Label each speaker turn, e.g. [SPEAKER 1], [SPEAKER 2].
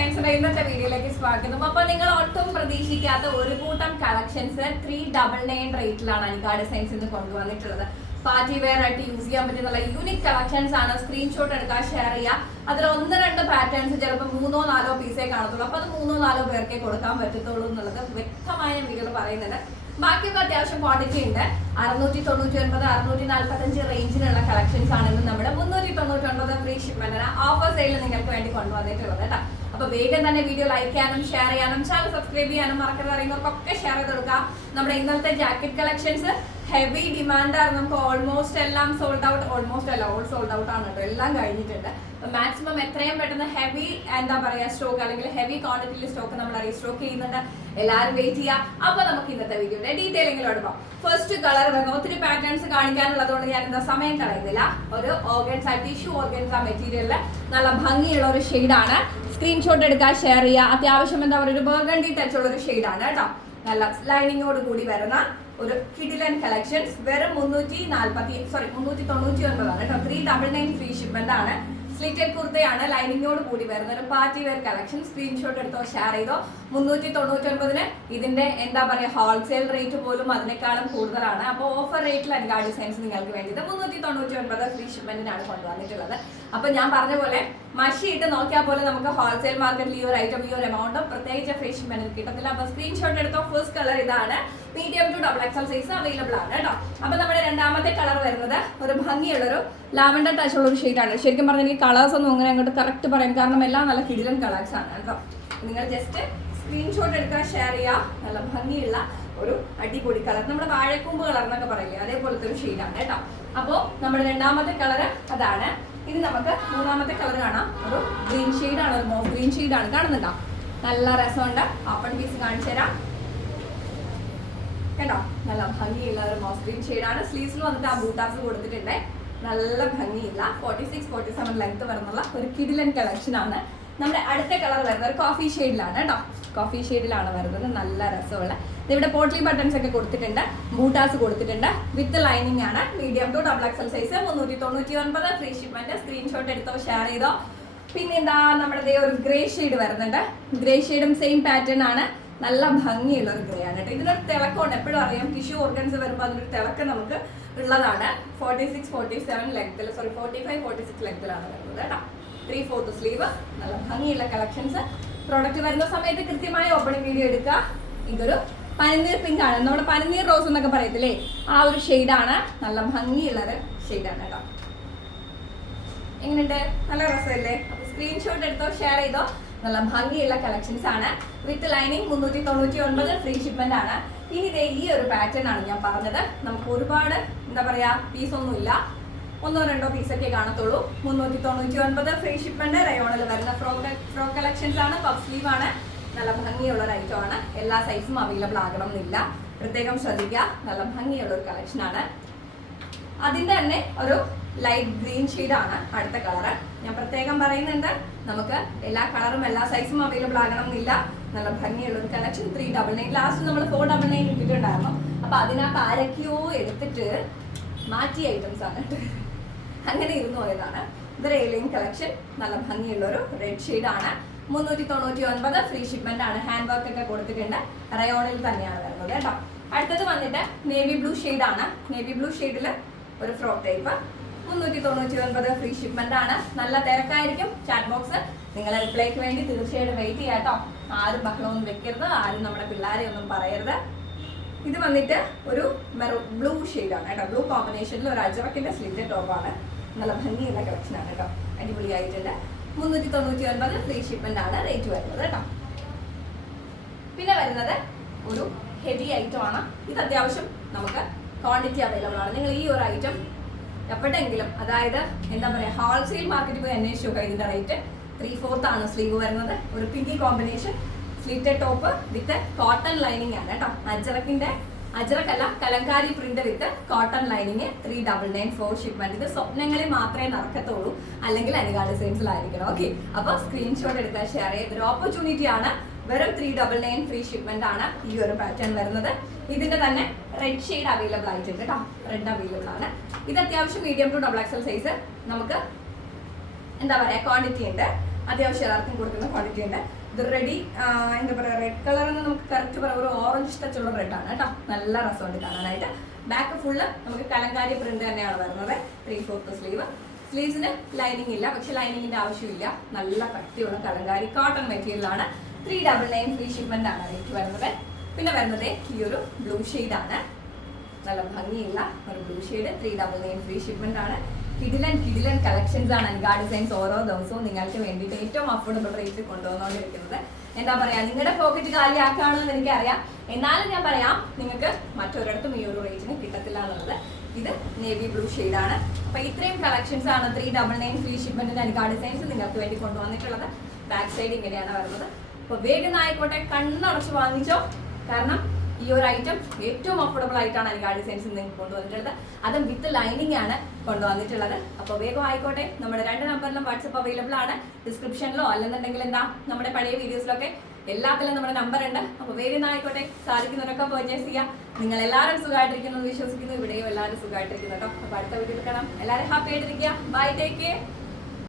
[SPEAKER 1] ഡിസൈൻസിന്റെ ഇന്നത്തെ വീഡിയോയിലേക്ക് സ്വാഗതം. അപ്പൊ നിങ്ങൾ ഒട്ടും പ്രതീക്ഷിക്കാത്ത ഒരു കൂട്ടം കളക്ഷൻസ് ത്രീ ഡബിൾ നയൻ റേറ്റിലാണ് അനിക സയൻസ് ഇന്ന് കൊണ്ടുവന്നിട്ടുള്ളത്. പാർട്ടി വെയർ ആയിട്ട് യൂസ് ചെയ്യാൻ പറ്റുന്ന യൂണിക് കളക്ഷൻസ് ആണ്. സ്ക്രീൻഷോട്ട് എടുക്കാൻ ഷെയർ ചെയ്യുക. അതിൽ ഒന്ന് രണ്ട് പാറ്റേൺസ് ചിലപ്പോൾ മൂന്നോ നാലോ പീസേ കാണത്തുള്ളൂ. അപ്പൊ അത് മൂന്നോ നാലോ പേർക്കേ കൊടുക്കാൻ പറ്റത്തുള്ളൂ എന്നുള്ളത് വ്യക്തമായ വീഡിയോയിൽ പറയുന്നുണ്ട്. ബാക്കിയൊക്കെ അത്യാവശ്യം ക്വാണ്ടിറ്റി ഉണ്ട്. അറുന്നൂറ്റി തൊണ്ണൂറ്റി ഒൻപത് അറുന്നൂറ്റി നാൽപ്പത്തഞ്ച് റേഞ്ചിലുള്ള കളക്ഷൻസ് ആണ് ഇന്ന് നമ്മുടെ മുന്നൂറ്റി തൊണ്ണൂറ്റി ഒൻപത് ഫ്രീ ഷിപ്മെന്റിന് ഓഫർ സെയിൽ നിങ്ങൾക്ക് വേണ്ടി കൊണ്ടുവന്നിട്ടുള്ളത് കേട്ടോ. അപ്പൊ വേഗം തന്നെ വീഡിയോ ലൈക്ക് ചെയ്യാനും ഷെയർ ചെയ്യാനും ചാനൽ സബ്സ്ക്രൈബ് ചെയ്യാനും മറക്കരുത്. അറിയുന്നവർക്കൊക്കെ ഷെയർ ചെയ്ത് കൊടുക്കുക. നമ്മുടെ ഇന്നത്തെ ജാക്കറ്റ് കളക്ഷൻസ് ഹെവി ഡിമാൻഡ് ആണ്. നമുക്ക് ഓൾമോസ്റ്റ് എല്ലാം സോൾഡ് ഔട്ട് ഓൾമോസ്റ്റ് അല്ല ഓൾ സോൾഡ് ഔട്ട് ആണ് കേട്ടോ. എല്ലാം കഴിഞ്ഞിട്ടുണ്ട്. മാക്സിമം എത്രയും പെട്ടെന്ന് ഹെവി എന്താ പറയാ സ്റ്റോക്ക് അല്ലെങ്കിൽ ഹെവി ക്വാണ്ടിറ്റിയിൽ സ്റ്റോക്ക് നമ്മൾ റീസ്റ്റോക്ക് ചെയ്യുന്നുണ്ട്. എല്ലാവരും വെയിറ്റ് ചെയ്യുക അപ്പൊ നമുക്ക് ഇന്നത്തെ വീഡിയോയുടെ ഡീറ്റെയിലിങ്ങിലോട്ട് പോകാം ഫസ്റ്റ് കളർ വരുന്നത് ഒത്തിരി പാറ്റേൺസ് കാണിക്കാനുള്ളതുകൊണ്ട് ഞാൻ എന്താ സമയം കളയുന്നില്ല. ഒരു ഓർഗൻസ ടിഷ്യൂ ഓർഗൻസ മെറ്റീരിയലിൽ നല്ല ഭംഗിയുള്ള ഒരു ഷെയ്ഡാണ് സ്ക്രീൻഷോട്ട് എടുക്കാൻ ഷെയർ ചെയ്യുക അത്യാവശ്യം എന്താ പറയുക ഒരു ബർഗണ്ടി ടച്ച് ഉള്ള ഒരു ഷെയ്ഡാണ് കേട്ടോ. നല്ല ലൈനിങ്ങോട് കൂടി വരുന്ന ഒരു കിഡിലൻ കളക്ഷൻസ് വെറും മുന്നൂറ്റി നാൽപ്പത്തി സോറി മുന്നൂറ്റി തൊണ്ണൂറ്റി ഒൻപതാണ് കേട്ടോ. Three double nine free shipment ആണ്. സ്ലിറ്റഡ് കുർത്തയാണ് ലൈനിങ്ങോട് കൂടി വരുന്ന ഒരു പാർട്ടി വെയർ കളക്ഷൻ സ്ക്രീൻഷോട്ട് എടുത്തോ ഷെയർ ചെയ്തോ? മുന്നൂറ്റി തൊണ്ണൂറ്റി ഒൻപതിന് ഇതിന്റെ എന്താ പറയുക ഹോൾസെയിൽ റേറ്റ് പോലും അതിനേക്കാളും കൂടുതലാണ്. അപ്പോൾ ഓഫർ റേറ്റിൽ അനുകാ ഡിസൈൻസ് നിങ്ങൾക്ക് വേണ്ടിയത്. മുന്നൂറ്റി തൊണ്ണൂറ്റി ഒൻപത് ഫ്രീ ഷിപ്മെന്റിനാണ് കൊണ്ടുവന്നിട്ടുള്ളത്. അപ്പോൾ ഞാൻ പറഞ്ഞ പോലെ മഷി ഇട്ട് നോക്കിയാൽ പോലെ നമുക്ക് ഹോൾസെയിൽ മാർക്കറ്റിൽ ഈ ഒരു ഐറ്റം ഈ ഒരു എമൗണ്ടും പ്രത്യേകിച്ച് ഫ്രീ ഷിപ്മെന്റിൽ കിട്ടത്തില്ല. അപ്പൊ സ്ക്രീൻഷോട്ട് എടുത്തോ ഫസ്റ്റ് കളർ ഇതാണ്. Medium to double XL size available ആണ് കേട്ടോ. അപ്പോൾ നമ്മുടെ രണ്ടാമത്തെ കളർ വരുന്നത് ഒരു ഭംഗിയുള്ളൊരു ലാവൻഡർ ടച്ചുള്ള ഒരു ഷെയ്ഡാണ് ശരിക്കും പറഞ്ഞാൽ കളേഴ്സ് ഒന്നും അങ്ങനെ അങ്ങോട്ട് കറക്റ്റ് പറയാൻ കാരണം എല്ലാം നല്ല കിടിലൻ കളേഴ്സ് ആണ് കേട്ടോ. നിങ്ങൾ ജസ്റ്റ് സ്ക്രീൻഷോട്ട് എടുക്കാൻ ഷെയർ ചെയ്യുക. നല്ല ഭംഗിയുള്ള ഒരു അടിപൊളി കളർ നമ്മുടെ വാഴക്കൂമ്പ് കളർ എന്നൊക്കെ പറയില്ലേ? അതേപോലത്തെ ഒരു ഷെയ്ഡാണ് കേട്ടോ. അപ്പോ നമ്മുടെ രണ്ടാമത്തെ കളർ അതാണ്. ഇനി നമുക്ക് മൂന്നാമത്തെ കളർ കാണാം. ഒരു ഗ്രീൻ ഷെയ്ഡാണ് ഒരു മോഫ് ഗ്രീൻ ഷെയ്ഡാണ് കാണുന്നുണ്ടോ? നല്ല രസമുണ്ട്. ഓപ്പൺ പീസ് കാണിച്ചു തരാം. കേട്ടോ? നല്ല ഭംഗിയുള്ള ഒരു മോസ് ഗ്രീൻ ഷെയ്ഡാണ് സ്ലീവ്സിൽ വന്നിട്ട് ആ ബൂട്ടാസ് കൊടുത്തിട്ടുണ്ട്. നല്ല ഭംഗിയില്ല forty six forty seven length വരുന്നുള്ള ഒരു കിഡിലൻ കളക്ഷൻ ആണ്. നമ്മുടെ അടുത്ത കളർ വരുന്നത് ഒരു കോഫി ഷെയ്ഡിലാണ് കേട്ടോ. കോഫി ഷെയ്ഡിലാണ് വരുന്നത്. നല്ല രസമുള്ള. ഇവിടെ പോട്ട്ലി ബട്ടൺസ് ഒക്കെ കൊടുത്തിട്ടുണ്ട്. ബൂട്ടാസ് കൊടുത്തിട്ടുണ്ട്. വിത്ത് ലൈനിങ് ആണ്. Medium to double XL size മുന്നൂറ്റി തൊണ്ണൂറ്റി ഒൻപത് ഫ്രീ ഷിപ്മെന്റ് സ്ക്രീൻഷോട്ട് എടുത്തോ ഷെയർ ചെയ്തോ. പിന്നെ എന്താ നമ്മുടെ ഒരു ഗ്രേ ഷെയ്ഡ് വരുന്നുണ്ട്. ഗ്രേ ഷെയ്ഡും സെയിം പാറ്റേൺ ആണ്. നല്ല ഭംഗിയുള്ള ഒരു ഗ്രേ ആണ് കേട്ടോ. ഇതിനൊരു തിളക്കമുണ്ട്. എപ്പോഴും അറിയാം ടിഷ്യൂ ഓർഗൻസ് വരുമ്പോൾ അതിനൊരു തിളക്കം നമുക്ക് ഉള്ളതാണ്. ഫോർട്ടി സിക്സ് ഫോർട്ടി സെവൻ ലെങ്ത്തിൽ sorry forty five forty six ലെങ്ത്തിലാണ് വരുന്നത് കേട്ടോ. ത്രീ ഫോർത്ത് സ്ലീവ് നല്ല ഭംഗിയുള്ള കളക്ഷൻസ് പ്രോഡക്റ്റ് വരുന്ന സമയത്ത് കൃത്യമായ ഓപ്പണിംഗ് വീഡിയോ എടുക്കുക. ഇതൊരു പനിനീർ പിങ്ക് ആണ്. നമ്മുടെ പനിനീർ റോസ് എന്നൊക്കെ പറയത്തില്ലേ? ആ ഒരു ഷെയ്ഡാണ് നല്ല ഭംഗിയുള്ള ഒരു ഷെയ്ഡാണ് കേട്ടോ. എങ്ങനെയുണ്ട്? നല്ല രസമല്ലേ? അപ്പൊ സ്ക്രീൻഷോട്ട് എടുത്തോ ഷെയർ ചെയ്തോ? നല്ല ഭംഗിയുള്ള കളക്ഷൻസ് ആണ്. വിത്ത് ലൈനിങ് മുന്നൂറ്റി തൊണ്ണൂറ്റി ഒൻപത് ഫ്രീ ഷിപ്മെന്റ് ആണ്. ഇനി ഇതേ ഈ ഒരു പാറ്റേൺ ആണ് ഞാൻ പറഞ്ഞത്. നമുക്ക് ഒരുപാട് എന്താ പറയാ പീസ് ഒന്നും ഇല്ല. ഒന്നോ രണ്ടോ പീസൊക്കെ കാണത്തുള്ളൂ. മുന്നൂറ്റി തൊണ്ണൂറ്റി ഒൻപത് ഫ്രീ ഷിപ്മെന്റ് റയോണിൽ വരുന്ന ഫ്രോ ഫ്രോ കളക്ഷൻസ് ആണ് പഫ് സ്ലീവ് ആണ്. നല്ല ഭംഗിയുള്ള ഒരു ഐറ്റം ആണ്. എല്ലാ സൈസും അവൈലബിൾ ആകണം എന്നില്ല പ്രത്യേകം ശ്രദ്ധിക്കുക. നല്ല ഭംഗിയുള്ള ഒരു കളക്ഷൻ ആണ്. അതിന്റെ തന്നെ ഒരു ലൈറ്റ് ഗ്രീൻ ആണ് അടുത്ത കളറ് ഞാൻ പ്രത്യേകം പറയുന്നുണ്ട് നമുക്ക് എല്ലാ കളറും എല്ലാ സൈസും അവൈലബിൾ ആകണം എന്നില്ല നല്ല ഭംഗിയുള്ള ഒരു collection three double nine last നമ്മൾ ഫോർ ഡബിൾ നയൻ ഇട്ടിട്ടുണ്ടായിരുന്നു. അപ്പൊ അതിനകത്ത് ആരൊക്കെയോ എടുത്തിട്ട് മാറ്റിയ ഐറ്റംസ് ആണ് അങ്ങനെ ഇരുന്നു പോയതാണ്. ഇത് റെയിലിംഗ് കളക്ഷൻ നല്ല ഭംഗിയുള്ള ഒരു റെഡ് ആണ്. മുന്നൂറ്റി തൊണ്ണൂറ്റി ഒൻപത്. ഫ്രീ ഷിപ്മെന്റ് ആണ്. ഹാൻഡ് വർക്ക് ഒക്കെ കൊടുത്തിട്ടുണ്ട്. റയോണിൽ തന്നെയാണ് വരുന്നത് കേട്ടോ. അടുത്തത് വന്നിട്ട് നേവി ബ്ലൂ ആണ്. നേവി ബ്ലൂ ഷെയ്ഡിൽ ഒരു ഫ്രോക്ക് ടൈപ്പ് മുന്നൂറ്റി തൊണ്ണൂറ്റി ഒൻപത് ഫ്രീ ഷിപ്മെന്റ് ആണ്. നല്ല തിരക്കായിരിക്കും ചാറ്റ് ബോക്സ് നിങ്ങൾ റിപ്ലൈക്ക് വേണ്ടി തീർച്ചയായിട്ടും വെയിറ്റ് ചെയ്യാം കേട്ടോ. ആരും ബഹളമൊന്നും വെക്കരുത്. ആരും നമ്മുടെ പിള്ളേരെ ഒന്നും പറയരുത്. ഇത് വന്നിട്ട് ഒരു ബ്ലൂ ആണ് കേട്ടോ. ബ്ലൂ കോമ്പിനേഷനിൽ ഒരു അജറക്കിന്റെ സ്ലിറ്റ് ടോപ്പാണ് നല്ല ഭംഗിയുള്ള കളക്ഷൻ ആണ് കേട്ടോ. അടിപൊളിയായിട്ടുണ്ട്. മുന്നൂറ്റി തൊണ്ണൂറ്റി ഒൻപത് ഫ്രീ ഷിപ്മെന്റ് ആണ് റേറ്റ് വരുന്നത് കേട്ടോ. പിന്നെ വരുന്നത് ഒരു ഹെവി ഐറ്റം ആണ്. ഇത് അത്യാവശ്യം നമുക്ക് ക്വാണ്ടിറ്റി അവൈലബിൾ ആണ്. നിങ്ങൾ ഈ ഒരു ഐറ്റം എപ്പോഴെങ്കിലും അതായത് എന്താ പറയുക ഹോൾസെയിൽ മാർക്കറ്റിൽ പോയി അന്വേഷിച്ചു നോക്കുക ഇതിന്റെ റേറ്റ് ത്രീ ഫോർത്ത് ആണ് സ്ലീവ് വരുന്നത്. ഒരു pinky combination slitted top with cotton lining ആണ് കേട്ടോ അജറക്കിന്റെ അജറക്കല്ല kalamkari print with cotton lining three double nine four shipment ഇത് സ്വപ്നങ്ങളിൽ മാത്രമേ നടക്കത്തുള്ളൂ. അല്ലെങ്കിൽ അനുകാ ഡിസൈൻസിലായിരിക്കണം ഓക്കെ അപ്പോൾ സ്ക്രീൻഷോട്ട് എടുക്കാൻ ഷെയർ ചെയ്ത് ഒരു ഓപ്പർച്യൂണിറ്റി ആണ്. വെറും three double nine free shipment ആണ് ഈ ഒരു പാറ്റേൺ വരുന്നത്. ഇതിന്റെ തന്നെ റെഡ് ഷെയ്ഡ് അവൈലബിൾ ആയിട്ടുണ്ട് കേട്ടോ റെഡ് അവൈലബിൾ ആണ്. ഇത് അത്യാവശ്യം medium to double XL size നമുക്ക് എന്താ പറയാ ക്വാണ്ടിറ്റി ഉണ്ട്. അത്യാവശ്യം എല്ലാവർക്കും കൊടുക്കുന്ന ക്വാണ്ടിറ്റി ഉണ്ട്. ഇത് റെഡി എന്താ പറയുക റെഡ് കളർ എന്ന് നമുക്ക് കറക്റ്റ് പറയാം. ഒരു ഓറഞ്ച് ടച്ച് ഉള്ള റെഡ് ആണ് കേട്ടോ നല്ല രസമുണ്ട് കാണാനായിട്ട്. ബാക്ക് ഫുള്ള് നമുക്ക് കലങ്കാരി പ്രിന്റ് തന്നെയാണ് വരുന്നത്. ത്രീ ഫോർത്ത് സ്ലീവ് സ്ലീവ്സിന് ലൈനിങ് ഇല്ല. പക്ഷെ ലൈനിങ്ങിന്റെ ആവശ്യമില്ല നല്ല കട്ടിയുള്ള കലങ്കാരി കോട്ടൺ മെറ്റീരിയലാണ് three double nine free shipment ആണ് റേറ്റ് വരുന്നത്. പിന്നെ വരുന്നത് ഈ ഒരു ബ്ലൂ ആണ്. നല്ല ഭംഗിയുള്ള ഒരു blue shade three double nine free shipment ആണ്. കിഡിലൻ കിഡിലൻ കളക്ഷൻസ് ആണ്. അൻഗാ ഡിസൈൻസ് ഓരോ ദിവസവും നിങ്ങൾക്ക് വേണ്ടിയിട്ട് ഏറ്റവും അഫോർഡബിൾ റേറ്റ് കൊണ്ടുവന്നുകൊണ്ടിരിക്കുന്നത്. എന്താ പറയാ നിങ്ങളുടെ പോക്കറ്റ് കാലിയാക്കാണെന്ന് എനിക്കറിയാം. എന്നാലും ഞാൻ പറയാം നിങ്ങൾക്ക് മറ്റൊരിടത്തും ഈ ഒരു റേറ്റിന് കിട്ടത്തില്ല എന്നുള്ളത്. ഇത് നേവി ബ്ലൂ ആണ്. അപ്പൊ ഇത്രയും കളക്ഷൻസ് ആണ് ത്രീ ഡബിൾ നയൻ ഫ്രീ ഷിപ്മെന്റിന്റെ അൻഗാ ഡിസൈൻസ് നിങ്ങൾക്ക് വേണ്ടി കൊണ്ടുവന്നിട്ടുള്ളത്. ബാക്ക് സൈഡ് ഇങ്ങനെയാണ് വരുന്നത്. അപ്പൊ വേഗം ആയിക്കോട്ടെ കണ്ണടച്ച് വാങ്ങിച്ചോ. കാരണം ഈ ഒരു ഐറ്റം ഏറ്റവും അഫോർഡബിൾ ആയിട്ടാണ് എനിക്ക് ഡിസൈൻസ് നിങ്ങൾക്ക് കൊണ്ടുവന്നിട്ടുള്ളത്. അതും വിത്ത് ലൈനിങ് ആണ് കൊണ്ടുവന്നിട്ടുള്ളത്. അപ്പോൾ വേഗം ആയിക്കോട്ടെ. നമ്മുടെ രണ്ട് നമ്പറിലും വാട്സപ്പ് അവൈലബിൾ ആണ്. ഡിസ്ക്രിപ്ഷനിലോ അല്ലെന്നുണ്ടെങ്കിൽ എന്താ നമ്മുടെ പഴയ വീഡിയോസിലൊക്കെ എല്ലാത്തിലും നമ്മുടെ നമ്പർ ഉണ്ട്. അപ്പോൾ വേഗം ആയിക്കോട്ടെ. സാധിക്കുന്നവരൊക്കെ പർച്ചേസ് ചെയ്യാം. നിങ്ങൾ എല്ലാവരും സുഖമായിട്ടിരിക്കുന്നു വിശ്വസിക്കുന്നു. ഇവിടെയും എല്ലാവരും സുഖമായിട്ടിരിക്കുന്നു കേട്ടോ. അപ്പോൾ അടുത്ത വീട്ടിൽ എല്ലാവരും ഹാപ്പി ആയിട്ടിരിക്കുക. Bye take care